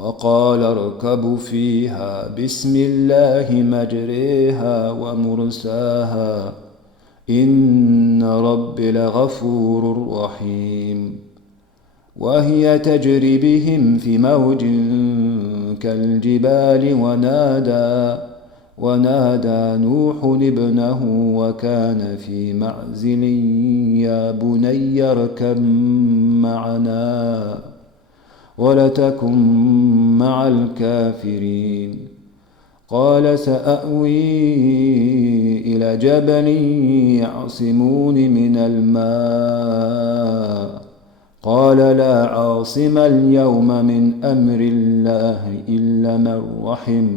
وقال اركبوا فيها بسم الله مجريها ومرساها إن ربي لغفور رحيم وهي تجري بهم في موج كالجبال ونادى نوح ابنه وكان في معزل يا بني اركب معنا ولتكن مع الكافرين قال سآوي إلى جبل يعصموني من الماء قال لا عاصم اليوم من أمر الله إلا من رحم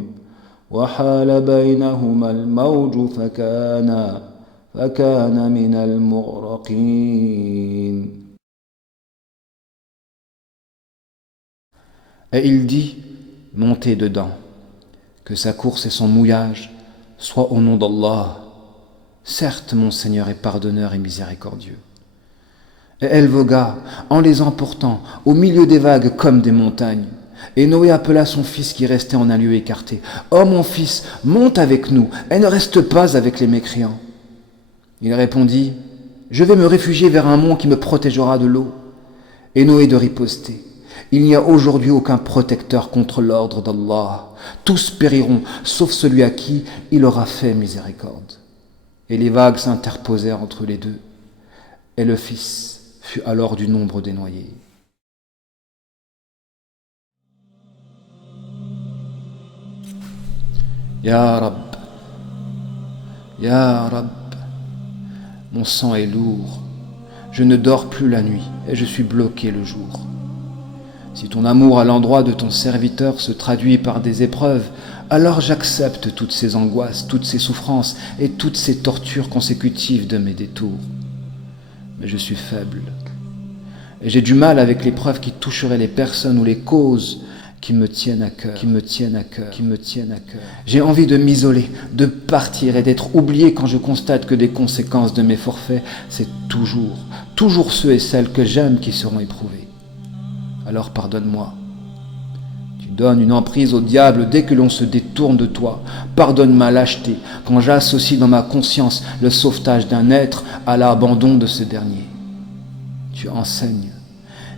وحال بينهما الموج فكان من المغرقين. Et il dit, montez dedans, que sa course et son mouillage soient au nom d'Allah. Certes, mon Seigneur est pardonneur et miséricordieux. Et elle vogua, en les emportant, au milieu des vagues comme des montagnes. Et Noé appela son fils qui restait en un lieu écarté. « Oh mon fils, monte avec nous, et ne reste pas avec les mécréants. » Il répondit, « Je vais me réfugier vers un mont qui me protégera de l'eau. » Et Noé de riposter, « Il n'y a aujourd'hui aucun protecteur contre l'ordre d'Allah. Tous périront, sauf celui à qui il aura fait miséricorde. » Et les vagues s'interposèrent entre les deux. Et le fils fut alors du nombre des noyés. Ya Rab, Ya Rab, mon sang est lourd, je ne dors plus la nuit et je suis bloqué le jour. Si ton amour à l'endroit de ton serviteur se traduit par des épreuves, alors j'accepte toutes ces angoisses, toutes ces souffrances et toutes ces tortures consécutives de mes détours. Mais je suis faible et j'ai du mal avec l'épreuve qui toucherait les personnes ou les causes qui me tiennent à cœur. J'ai envie de m'isoler, de partir et d'être oublié quand je constate que des conséquences de mes forfaits, c'est toujours ceux et celles que j'aime qui seront éprouvés. Alors pardonne-moi. Tu donnes une emprise au diable dès que l'on se détourne de toi. Pardonne ma lâcheté quand j'associe dans ma conscience le sauvetage d'un être à l'abandon de ce dernier. Tu enseignes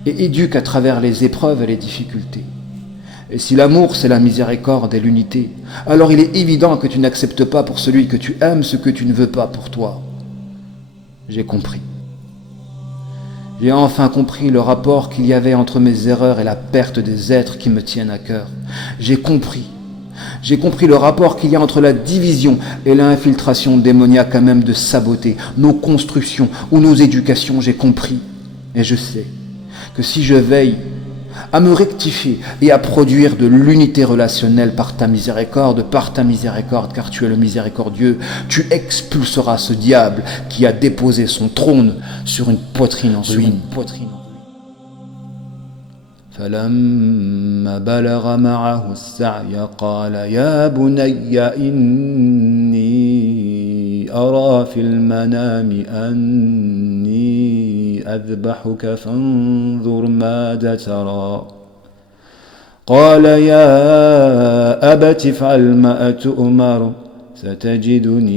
et éduques à travers les épreuves et les difficultés. Et si l'amour c'est la miséricorde et l'unité, alors il est évident que tu n'acceptes pas pour celui que tu aimes ce que tu ne veux pas pour toi. J'ai compris. J'ai enfin compris le rapport qu'il y avait entre mes erreurs et la perte des êtres qui me tiennent à cœur. J'ai compris le rapport qu'il y a entre la division et l'infiltration démoniaque à même de saboter nos constructions ou nos éducations. J'ai compris et je sais que si je veille à me rectifier et à produire de l'unité relationnelle par ta miséricorde, car tu es le miséricordieux, tu expulseras ce diable qui a déposé son trône sur une poitrine en ruine. فلما بلغ معه السعي قال يا بني إني أرى في المنام أني أذبحك فانظر ماذا ترى قال يا أبت افعل ما تؤمر ستجدني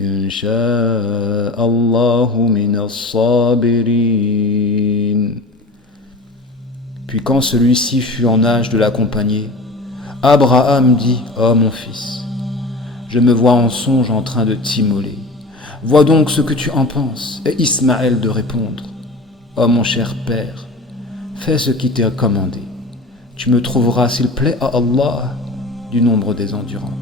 إن شاء الله من الصابرين. Puis quand celui-ci fut en âge de l'accompagner, Abraham dit « Oh mon fils, je me vois en songe en train de t'immoler. Vois donc ce que tu en penses. » Et Ismaël de répondre « Oh mon cher père, fais ce qui t'est commandé. Tu me trouveras, s'il plaît à Allah, du nombre des endurants.